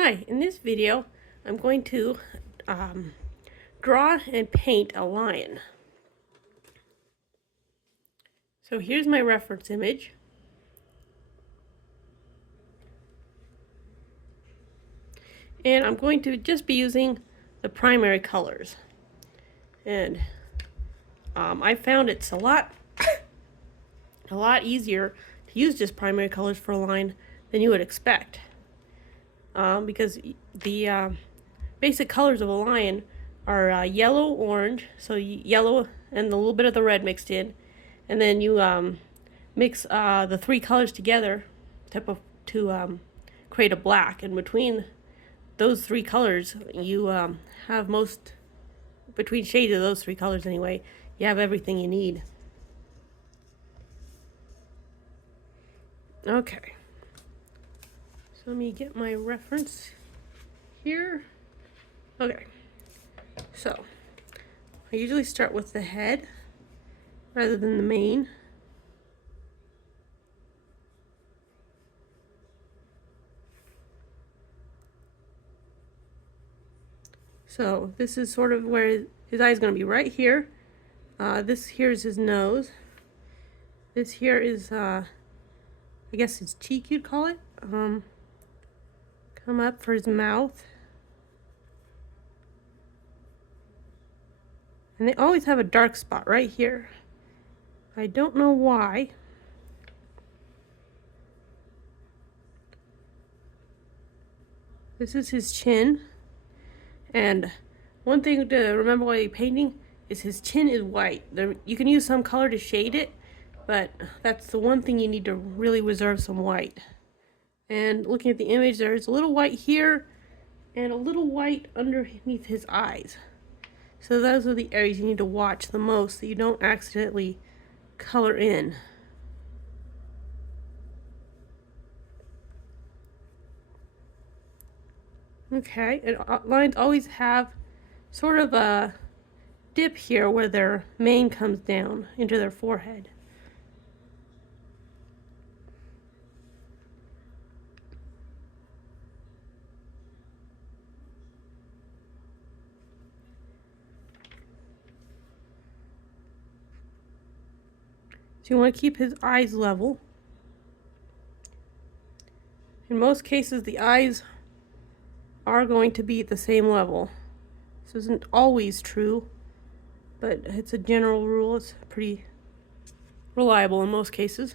Hi, in this video I'm going to draw and paint a lion. So here's my reference image. And I'm going to just be using the primary colors. And I found it's a lot easier to use just primary colors for a lion than you would expect. Because the basic colors of a lion are yellow, orange, so yellow and a little bit of the red mixed in, and then you mix the three colors together to create a black. And between those three colors, you have between shades of those three colors anyway, you have everything you need. Okay, so let me get my reference here. Okay, so I usually start with the head rather than the mane. So this is sort of where his eye is going to be, right here. This here is his nose. This here is, I guess his cheek, you'd call it. Come up for his mouth. And they always have a dark spot right here. I don't know why. This is his chin. And one thing to remember while you're painting is his chin is white. You can use some color to shade it, but that's the one thing you need to really reserve some white. And looking at the image, there's a little white here and a little white underneath his eyes. So those are the areas you need to watch the most so you don't accidentally color in. Okay, and lions always have sort of a dip here where their mane comes down into their forehead. So you want to keep his eyes level. In most cases, the eyes are going to be at the same level. This isn't always true, but it's a general rule. It's pretty reliable in most cases.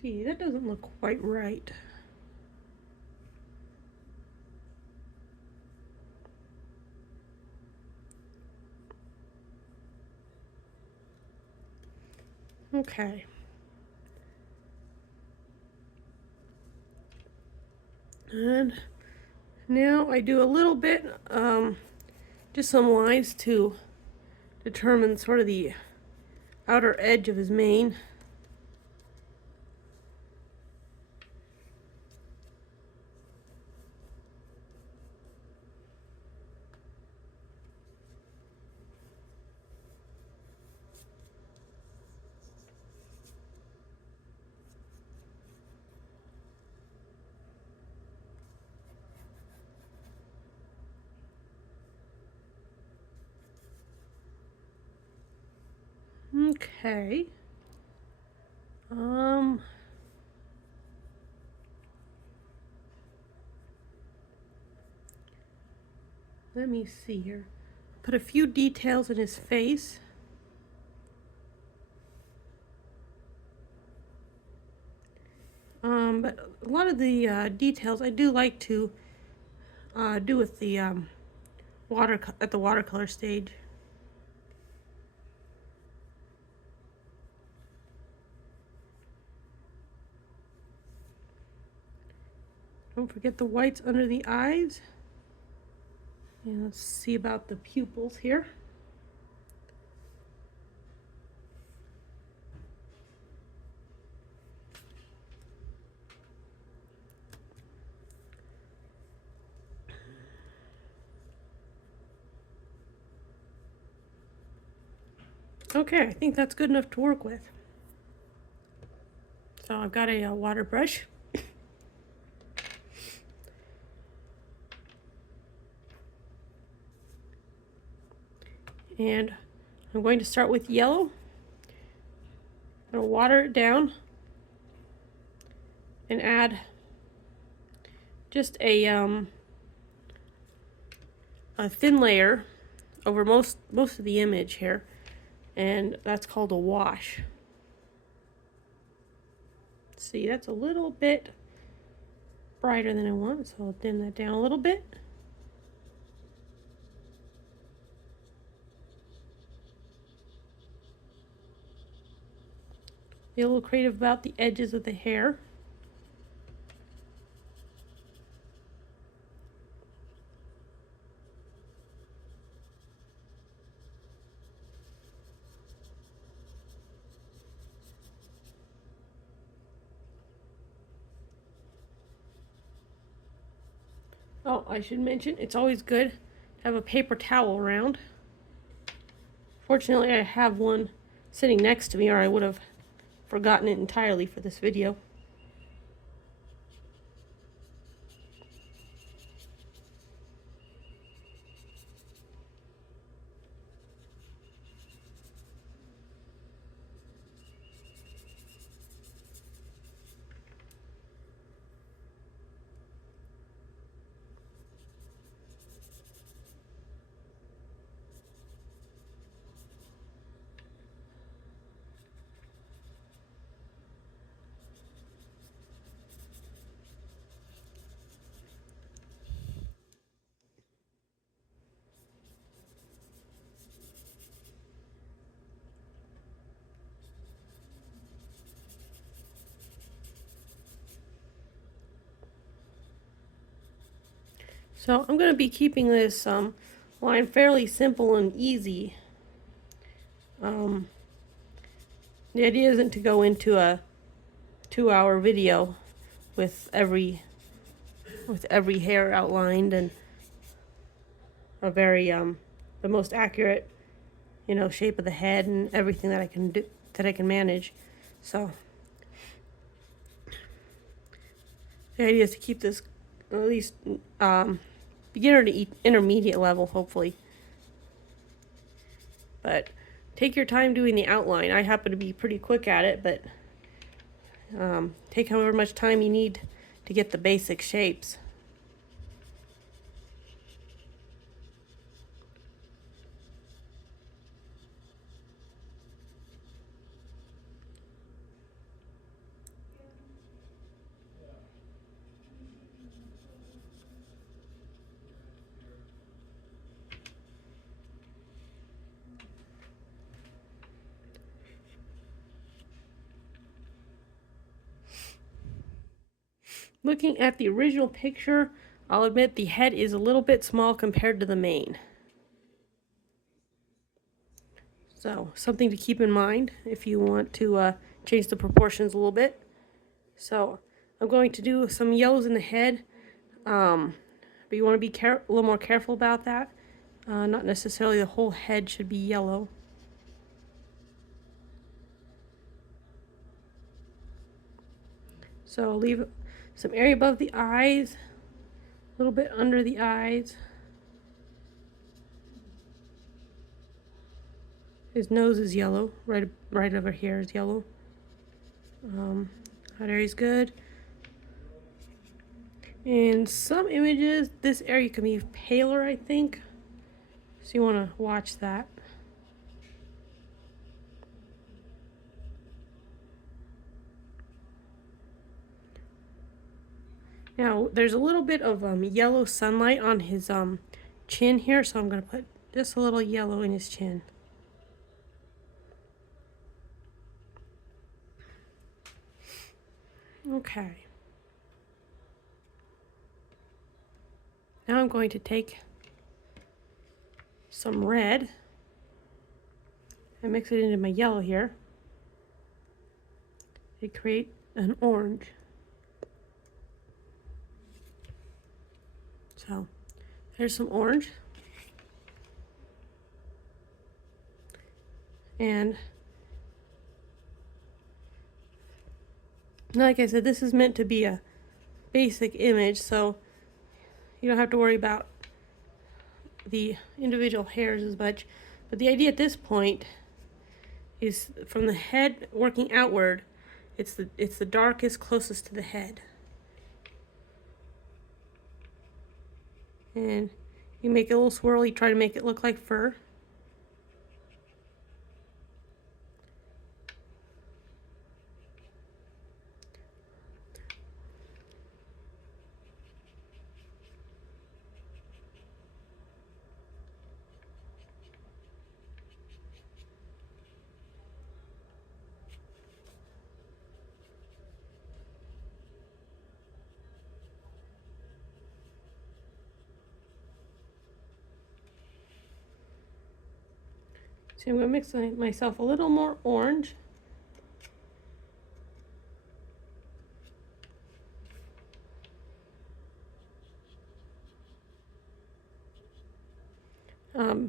See, that doesn't look quite right. Okay. And now I do a little bit, just some lines to determine sort of the outer edge of his mane. Okay. Let me see here. Put a few details in his face. But a lot of the details I do like to do with the at the watercolor stage. Don't forget the whites under the eyes. And let's see about the pupils here. Okay, I think that's good enough to work with. So I've got a water brush. And I'm going to start with yellow. I'm going to water it down and add just a thin layer over most of the image here, and that's called a wash. See, that's a little bit brighter than I want, so I'll dim that down a little bit. Be a little creative about the edges of the hair. Oh, I should mention, it's always good to have a paper towel around. Fortunately, I have one sitting next to me, or I would have forgotten it entirely for this video. So I'm going to be keeping this line fairly simple and easy. The idea isn't to go into a 2-hour video with every hair outlined and a very the most accurate, you know, shape of the head and everything that I can manage. So the idea is to keep this at least beginner to intermediate level, hopefully. But take your time doing the outline. I happen to be pretty quick at it, but take however much time you need to get the basic shapes. Looking at the original picture, I'll admit the head is a little bit small compared to the mane. So something to keep in mind if you want to change the proportions a little bit. So I'm going to do some yellows in the head, but you want to be a little more careful about that. Not necessarily the whole head should be yellow. So I'll leave some area above the eyes, a little bit under the eyes. His nose is yellow, right over here is yellow. That area's good. In some images, this area can be paler, I think. So you want to watch that. Now, there's a little bit of yellow sunlight on his chin here, so I'm going to put just a little yellow in his chin. Okay. Now I'm going to take some red and mix it into my yellow here to create an orange. So there's some orange. And like I said, this is meant to be a basic image, so you don't have to worry about the individual hairs as much. But the idea at this point is from the head working outward, it's the darkest closest to the head. And you make it a little swirly, try to make it look like fur. So I'm going to mix myself a little more orange.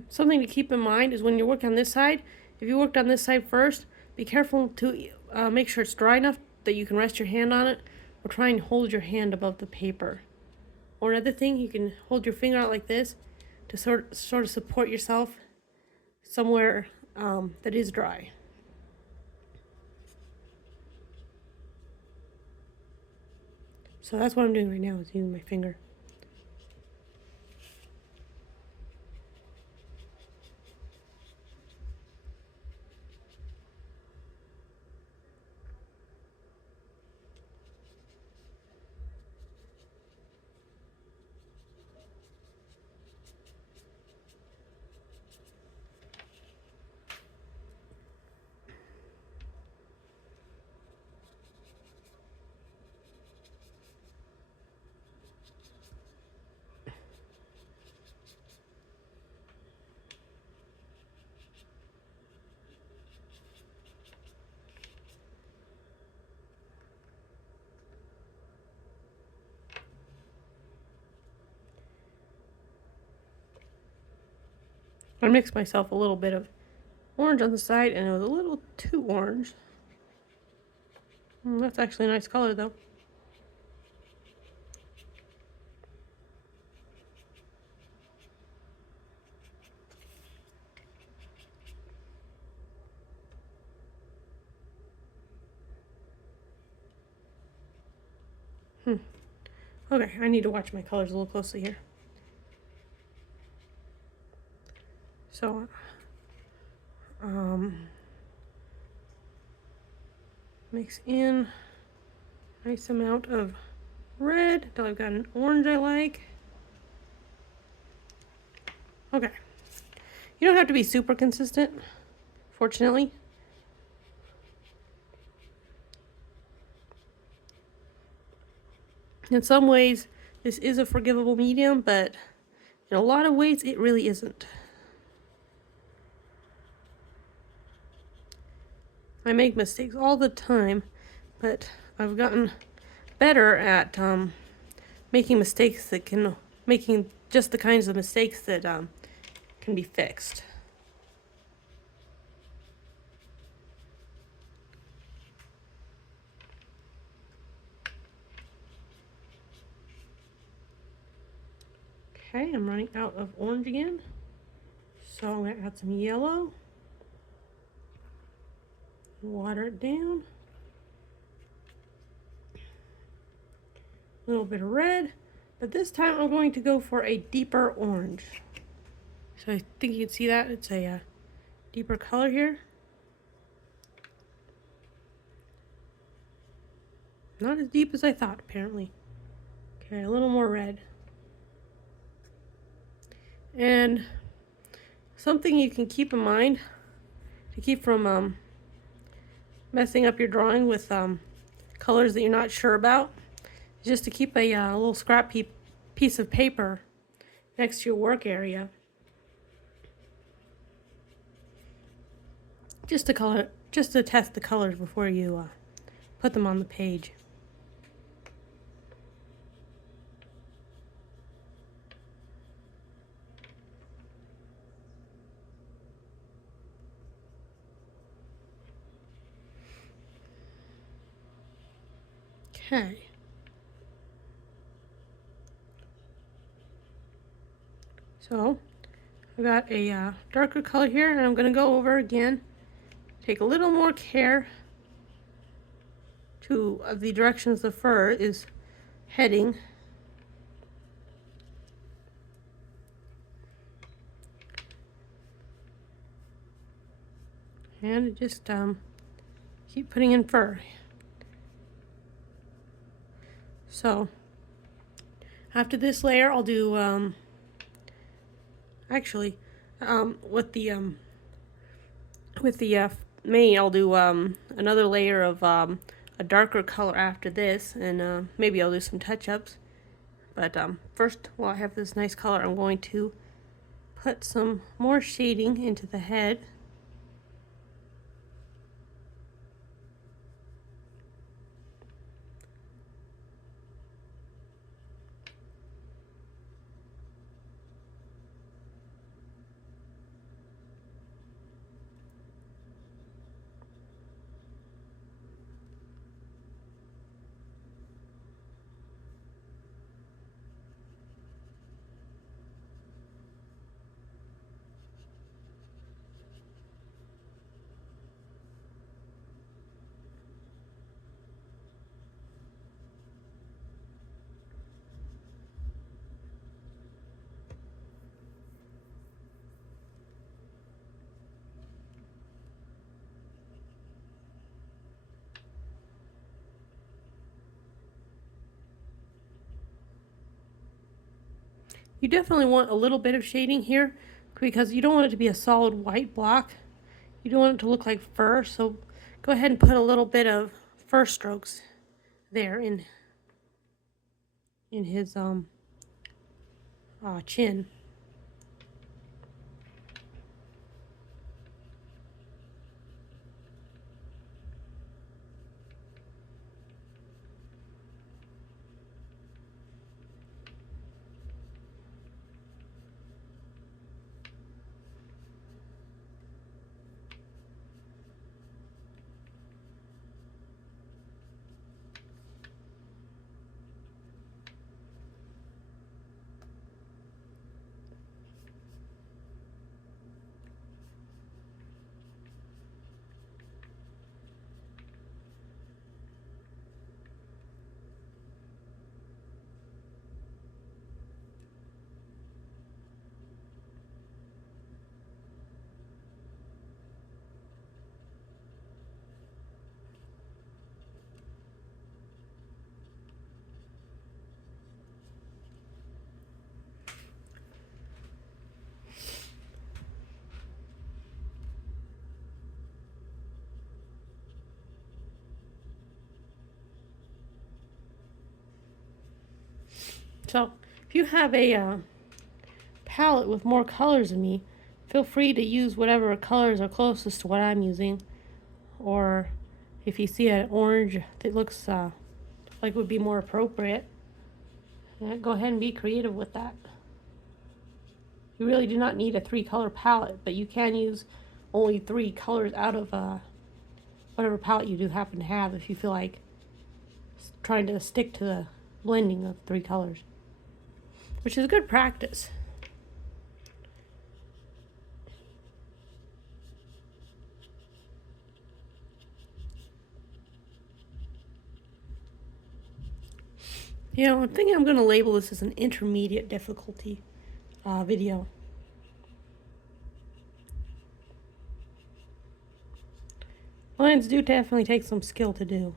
Something to keep in mind is when you work on this side, if you worked on this side first, be careful to make sure it's dry enough that you can rest your hand on it, or try and hold your hand above the paper. Or another thing, you can hold your finger out like this to sort of support yourself somewhere that is dry. So that's what I'm doing right now, is using my finger. I mixed myself a little bit of orange on the side, and it was a little too orange. That's actually a nice color though. Okay, I need to watch my colors a little closely here. So, mix in a nice amount of red until I've got an orange I like. Okay. You don't have to be super consistent, fortunately. In some ways, this is a forgivable medium, but in a lot of ways, it really isn't. I make mistakes all the time, but I've gotten better at making just the kinds of mistakes that can be fixed. Okay, I'm running out of orange again, so I'm going to add some yellow, water it down, a little bit of red, but this time I'm going to go for a deeper orange. So I think you can see that it's a deeper color here. Not as deep as I thought, apparently. Okay, a little more red. And something you can keep in mind to keep from messing up your drawing with colors that you're not sure about is just to keep a little scrap piece of paper next to your work area. Just to test the colors before you put them on the page. Okay. So I've got a darker color here, and I'm going to go over again. Take a little more care to the directions the fur is heading. And just keep putting in fur. So after this layer, I'll do actually with the mane, I'll do another layer of a darker color after this, and maybe I'll do some touch-ups. But first, while I have this nice color, I'm going to put some more shading into the head. You definitely want a little bit of shading here because you don't want it to be a solid white block. You don't want it to look like fur, so go ahead and put a little bit of fur strokes there in his chin. So if you have a palette with more colors than me, feel free to use whatever colors are closest to what I'm using. Or if you see an orange that looks like would be more appropriate, go ahead and be creative with that. You really do not need a 3-color palette, but you can use only 3 colors out of whatever palette you do happen to have if you feel like trying to stick to the blending of 3 colors, which is good practice. You know, I'm thinking I'm going to label this as an intermediate difficulty video. Lines do definitely take some skill to do.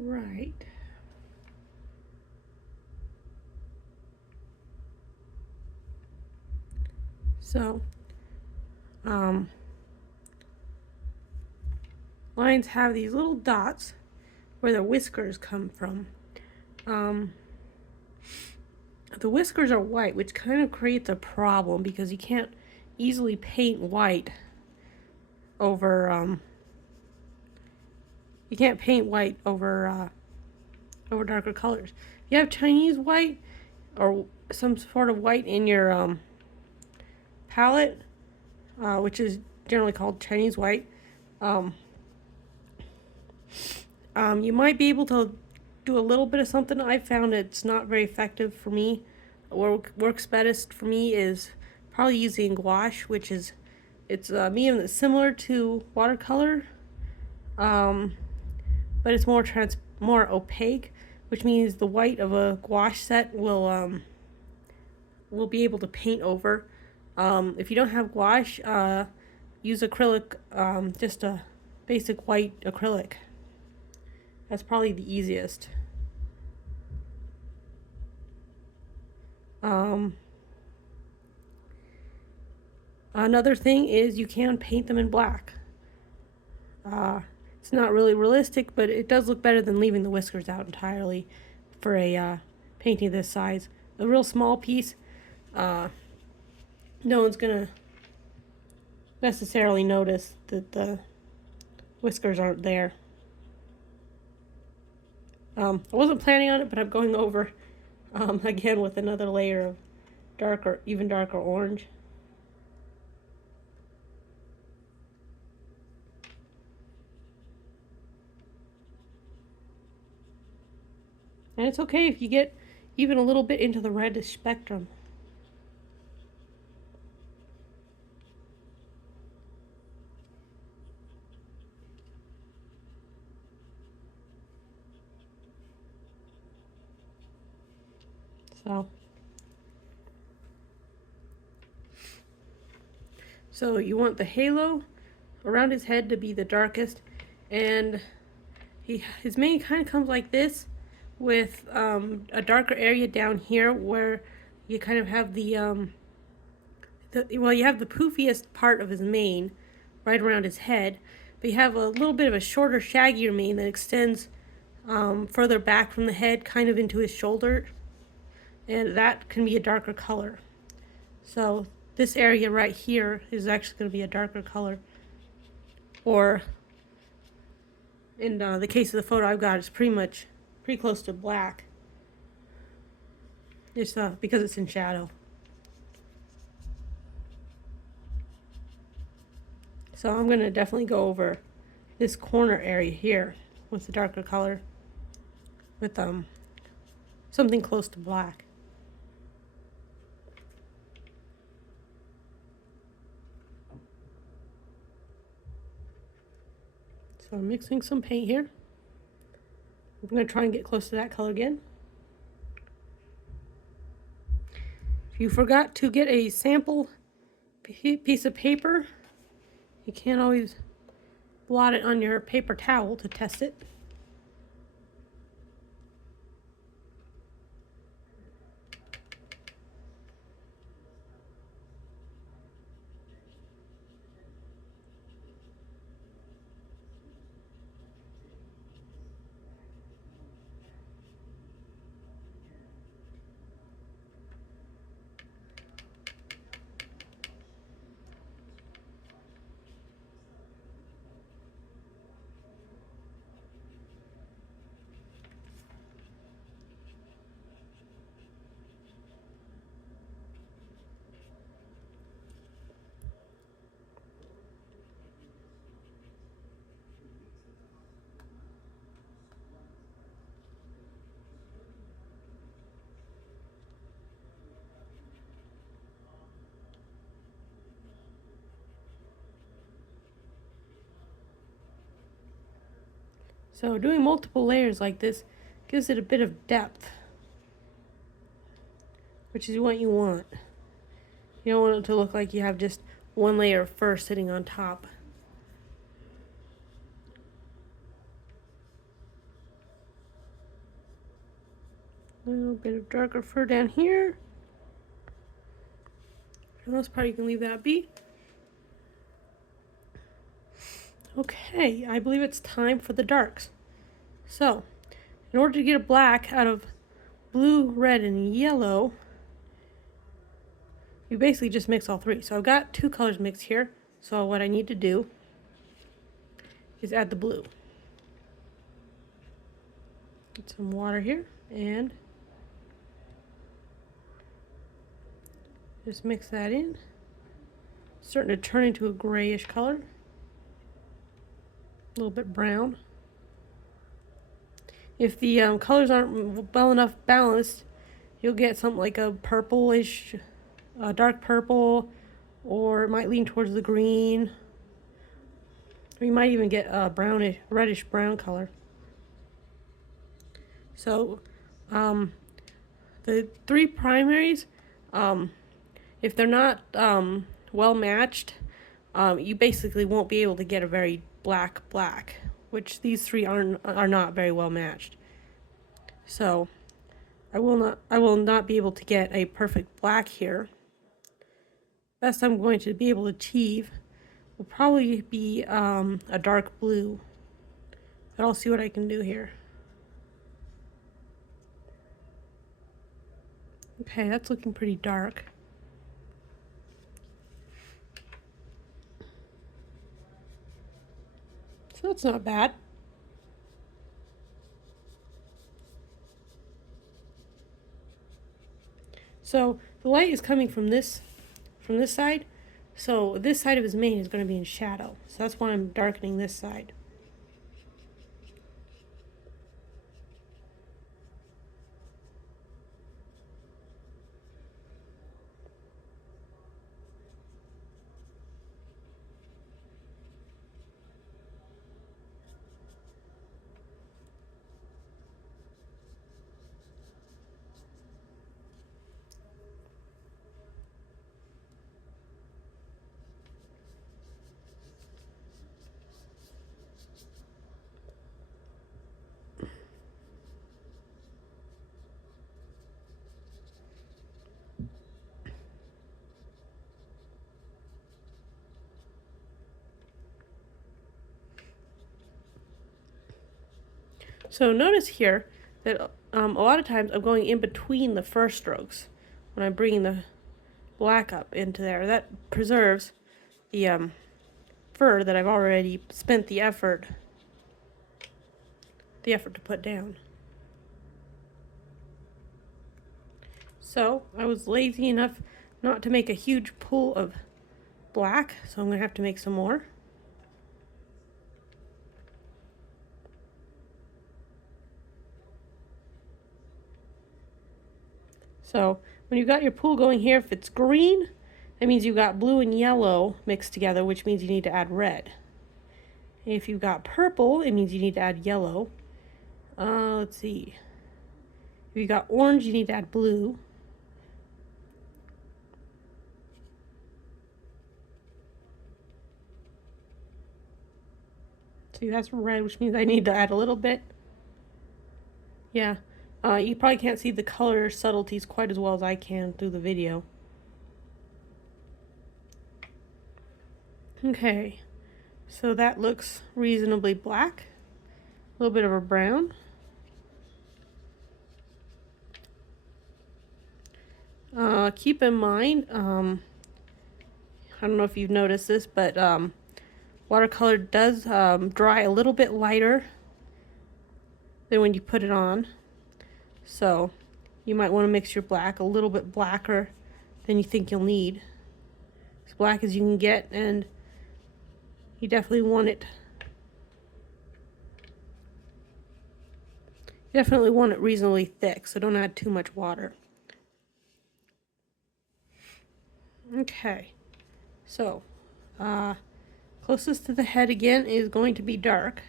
right. So, lions have these little dots where the whiskers come from. The whiskers are white, which kind of creates a problem because you can't easily paint white over you can't paint white over darker colors. If you have Chinese white or some sort of white in your palette, which is generally called Chinese white, you might be able to do a little bit of something. I found it's not very effective for me. What works best for me is probably using gouache, which is medium that's similar to watercolor, but it's more opaque, which means the white of a gouache set will be able to paint over. If you don't have gouache, use acrylic, just a basic white acrylic. That's probably the easiest. Another thing is you can paint them in black. It's not really realistic, but it does look better than leaving the whiskers out entirely for a painting this size. A real small piece, no one's gonna necessarily notice that the whiskers aren't there. I wasn't planning on it, but I'm going over again with another layer of even darker orange. And it's okay if you get even a little bit into the reddish spectrum. So you want the halo around his head to be the darkest, and his mane kind of comes like this, with a darker area down here where you kind of have you have the poofiest part of his mane right around his head, but you have a little bit of a shorter, shaggier mane that extends further back from the head, kind of into his shoulder, and that can be a darker color. So this area right here is actually going to be a darker color, or in the case of the photo I've got, it's pretty close to black. It's because it's in shadow. So I'm going to definitely go over this corner area here with the darker color, with something close to black. So I'm mixing some paint here. I'm going to try and get close to that color again. If you forgot to get a sample piece of paper, you can't always blot it on your paper towel to test it. So doing multiple layers like this gives it a bit of depth, which is what you want. You don't want it to look like you have just one layer of fur sitting on top. A little bit of darker fur down here. For the most part, you can leave that be. Okay, I believe it's time for the darks. So, in order to get a black out of blue, red, and yellow, you basically just mix all three. So I've got two colors mixed here. So what I need to do is add the blue. Get some water here and just mix that in. It's starting to turn into a grayish color. A little bit brown. If the colors aren't well enough balanced, you'll get something like a purplish, dark purple, or it might lean towards the green. Or you might even get a brownish, reddish brown color. So, the three primaries, if they're not well matched, you basically won't be able to get a very black, which these three are not very well matched. So, I will not be able to get a perfect black here. Best I'm going to be able to achieve will probably be a dark blue. But I'll see what I can do here. Okay, that's looking pretty dark. So that's not bad. So the light is coming from this side. So this side of his mane is going to be in shadow. So that's why I'm darkening this side. So notice here that a lot of times I'm going in between the first strokes when I'm bringing the black up into there. That preserves the fur that I've already spent the effort to put down. So I was lazy enough not to make a huge pool of black, so I'm going to have to make some more. So when you've got your pool going here, if it's green, that means you've got blue and yellow mixed together, which means you need to add red. If you've got purple, it means you need to add yellow. Let's see. If you've got orange, you need to add blue. See, that's red, which means I need to add a little bit. Yeah. You probably can't see the color subtleties quite as well as I can through the video. Okay, so that looks reasonably black. A little bit of a brown. Keep in mind, I don't know if you've noticed this, but watercolor does dry a little bit lighter than when you put it on. So you might want to mix your black a little bit blacker than you think you'll need. As black as you can get, and you definitely want it. You definitely want it reasonably thick, so don't add too much water. Okay, so closest to the head again is going to be dark.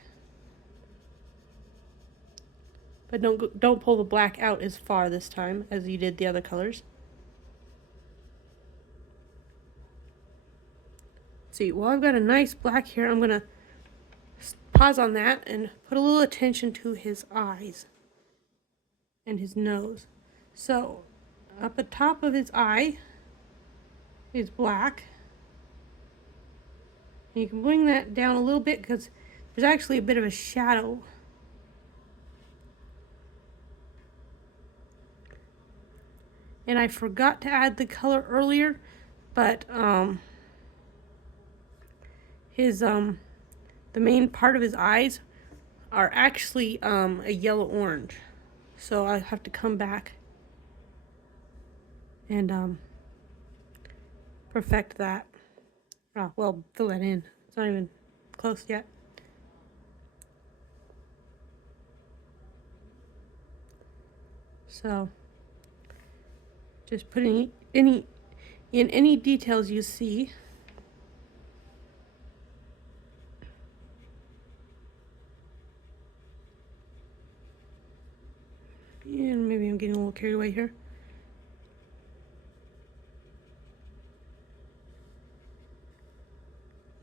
But don't pull the black out as far this time as you did the other colors. See, while I've got a nice black here, I'm going to pause on that and put a little attention to his eyes. and his nose. So up at the top of his eye is black. And you can bring that down a little bit because there's actually a bit of a shadow. And I forgot to add the color earlier, but the main part of his eyes are actually a yellow orange. So I have to come back and perfect that. Oh, well, fill that in. It's not even close yet. So just putting in any details you see. And maybe I'm getting a little carried away here.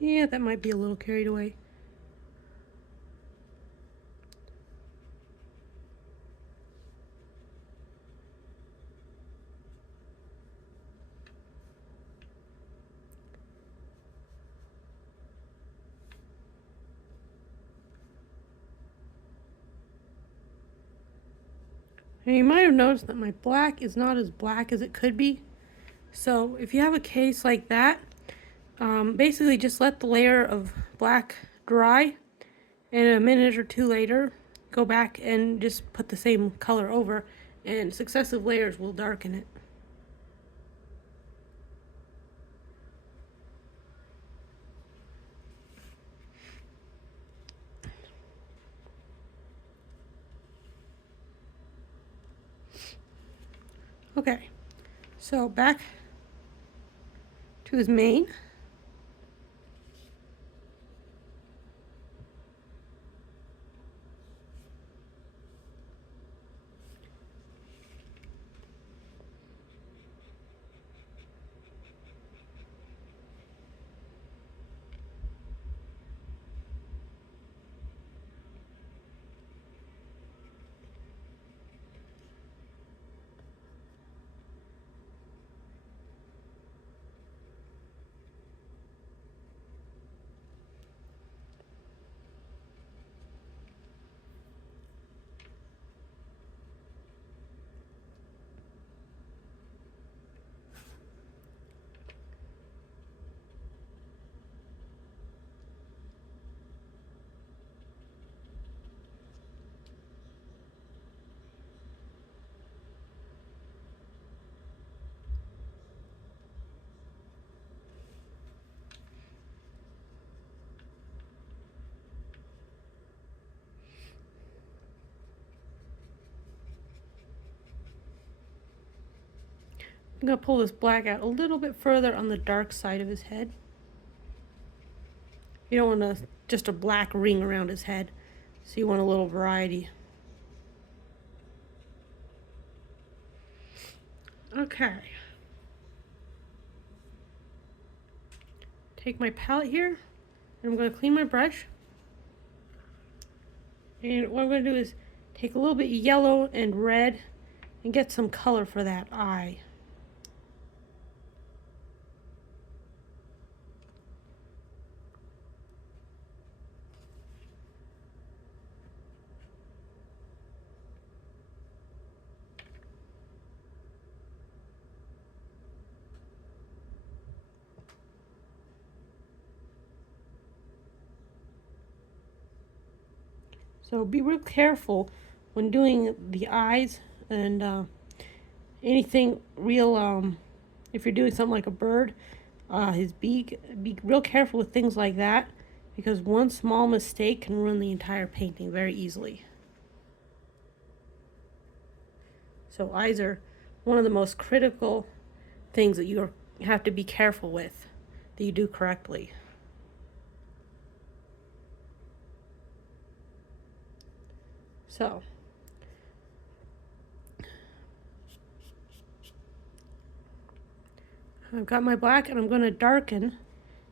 Yeah, that might be a little carried away. And you might have noticed that my black is not as black as it could be. So if you have a case like that, basically just let the layer of black dry, and a minute or two later, go back and just put the same color over, and successive layers will darken it. Okay, so back to his mane. I'm going to pull this black out a little bit further on the dark side of his head. You don't want just a black ring around his head, so you want a little variety. Okay. Take my palette here, and I'm going to clean my brush. And what I'm going to do is take a little bit yellow and red and get some color for that eye. So be real careful when doing the eyes and anything real, if you're doing something like a bird, his beak, be real careful with things like that, because one small mistake can ruin the entire painting very easily. So eyes are one of the most critical things that you have to be careful with, that you do correctly. So I've got my black, and I'm going to darken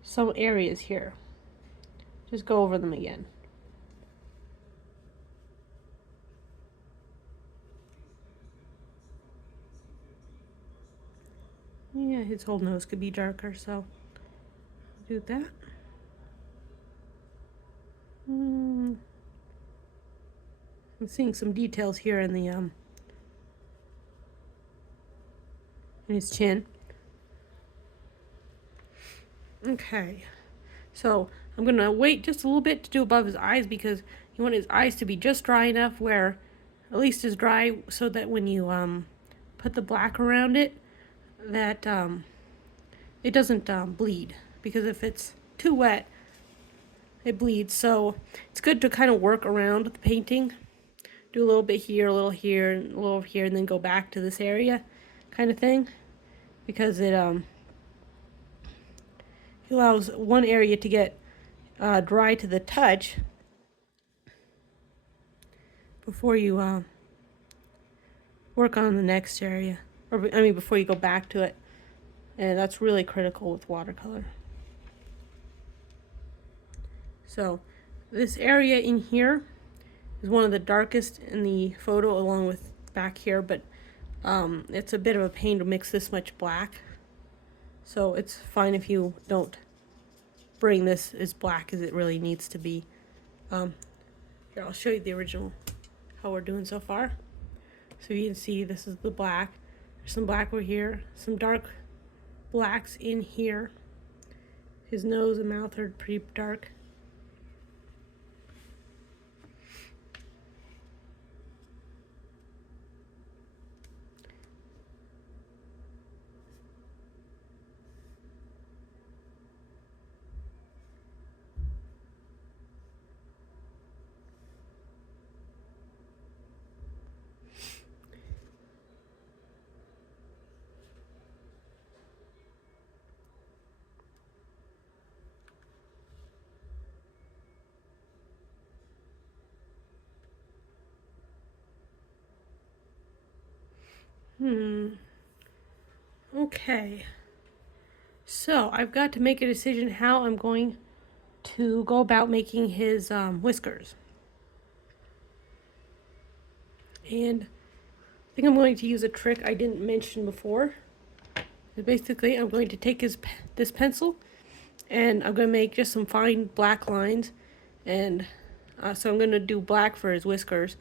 some areas here. Just go over them again. Yeah, his whole nose could be darker, so do that. I'm seeing some details here in the in his chin. Okay, so I'm gonna wait just a little bit to do above his eyes because you want his eyes to be just dry enough where, at least as dry so that when you put the black around it, that it doesn't bleed. Because if it's too wet, it bleeds. So it's good to kind of work around the painting. Do a little bit here, a little here, and a little here, and then go back to this area kind of thing. Because it allows one area to get dry to the touch before you work on the next area. Or, I mean, before you go back to it. And that's really critical with watercolor. So this area in here is one of the darkest in the photo, along with back here, but it's a bit of a pain to mix this much black. So it's fine if you don't bring this as black as it really needs to be. Here, I'll show you the original, how we're doing so far. So you can see this is the black. There's some black over here, some dark blacks in here. His nose and mouth are pretty dark. Okay. So I've got to make a decision how I'm going to go about making his whiskers. And I think I'm going to use a trick I didn't mention before. Basically, I'm going to take this pencil and I'm going to make just some fine black lines. And so I'm going to do black for his whiskers.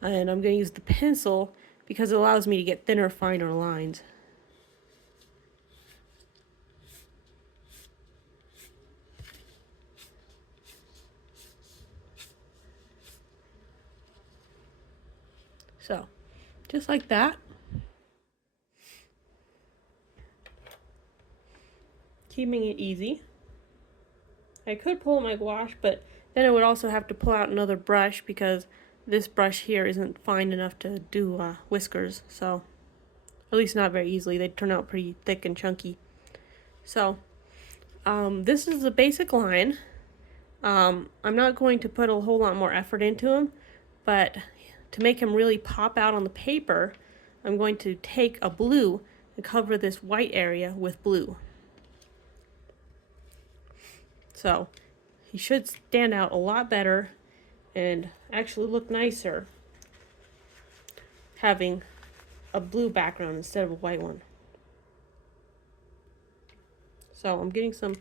And I'm going to use the pencil because it allows me to get thinner, finer lines. So, just like that. Keeping it easy. I could pull out my gouache, but then I would also have to pull out another brush because this brush here isn't fine enough to do whiskers. So, at least not very easily. They turn out pretty thick and chunky. So, this is a basic line. I'm not going to put a whole lot more effort into him, but to make him really pop out on the paper, I'm going to take a blue and cover this white area with blue. So he should stand out a lot better and actually look nicer having a blue background instead of a white one. So I'm getting some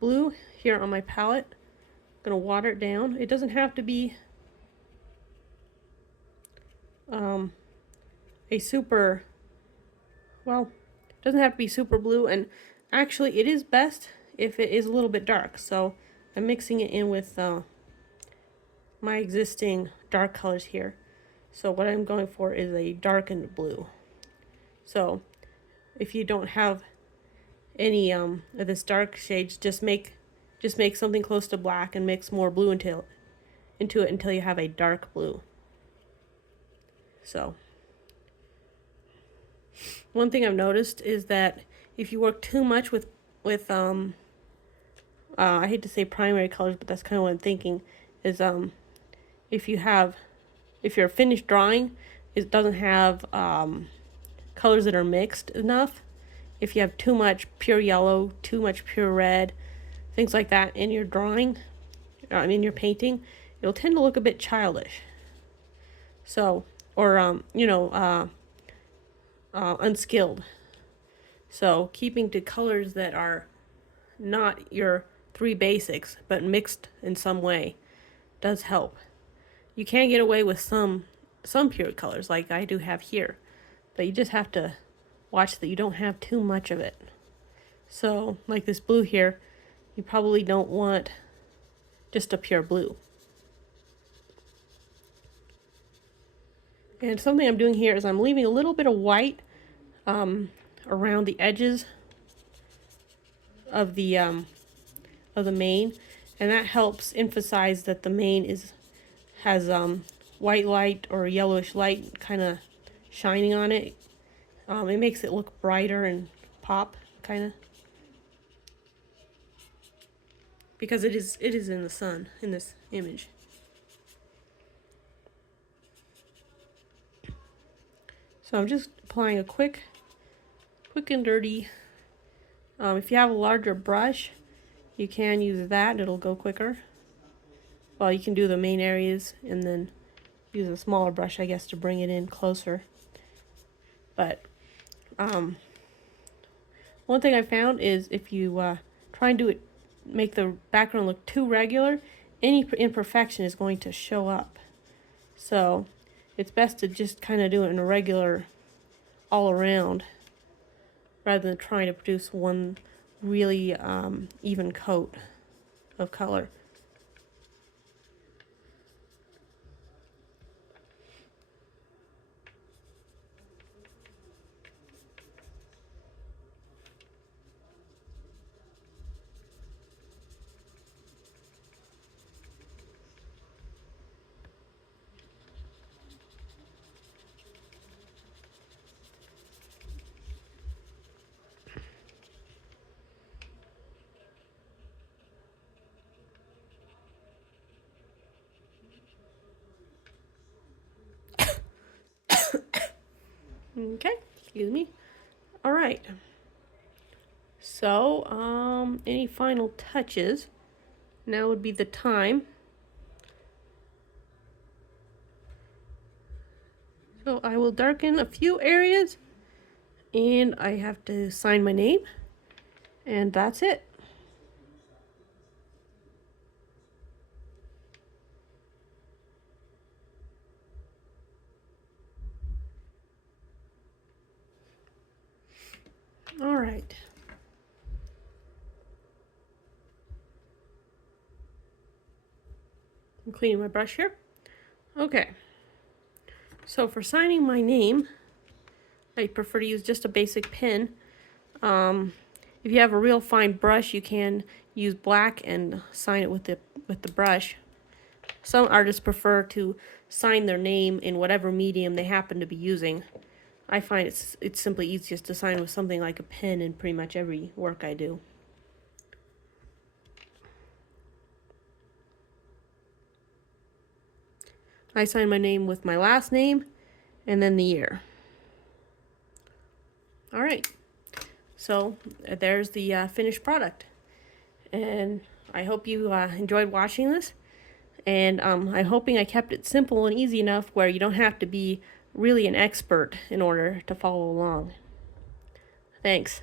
blue here on my palette. I'm going to water it down. It doesn't have to be a super, well, it doesn't have to be super blue, and actually it is best if it is a little bit dark. So I'm mixing it in with my existing dark colors here. So what I'm going for is a darkened blue. So if you don't have any of this dark shades, just make something close to black and mix more blue into it until you have a dark blue. So one thing I've noticed is that if you work too much with I hate to say primary colors, but that's kind of what I'm thinking, is if your finished drawing it doesn't have colors that are mixed enough, if you have too much pure yellow, too much pure red, things like that in your drawing, in your painting, it'll tend to look a bit childish. So, or unskilled. So keeping to colors that are not your three basics, but mixed in some way does help. You can get away with some pure colors like I do have here, but you just have to watch that you don't have too much of it. So like this blue here, you probably don't want just a pure blue. And something I'm doing here is I'm leaving a little bit of white around the edges of the mane, and that helps emphasize that the mane has white light or yellowish light kind of shining on it. It makes it look brighter and pop kind of, because it is in the sun in this image. So I'm just applying a quick and dirty. If you have a larger brush, you can use that, it'll go quicker. Well, you can do the main areas and then use a smaller brush, I guess, to bring it in closer. But one thing I found is if you try and make the background look too regular, any imperfection is going to show up. So it's best to just kind of do it in a regular all around, rather than trying to produce one really even coat of color. Okay, excuse me. All right. So, any final touches? Now would be the time. So I will darken a few areas, and I have to sign my name, and that's it. All right. I'm cleaning my brush here. Okay. So for signing my name, I prefer to use just a basic pen. If you have a real fine brush, you can use black and sign it with the brush. Some artists prefer to sign their name in whatever medium they happen to be using. I find it's simply easiest to sign with something like a pen in pretty much every work I do. I sign my name with my last name and then the year. All right, so there's the finished product, and I hope you enjoyed watching this, and I'm hoping I kept it simple and easy enough where you don't have to be really an expert in order to follow along. Thanks.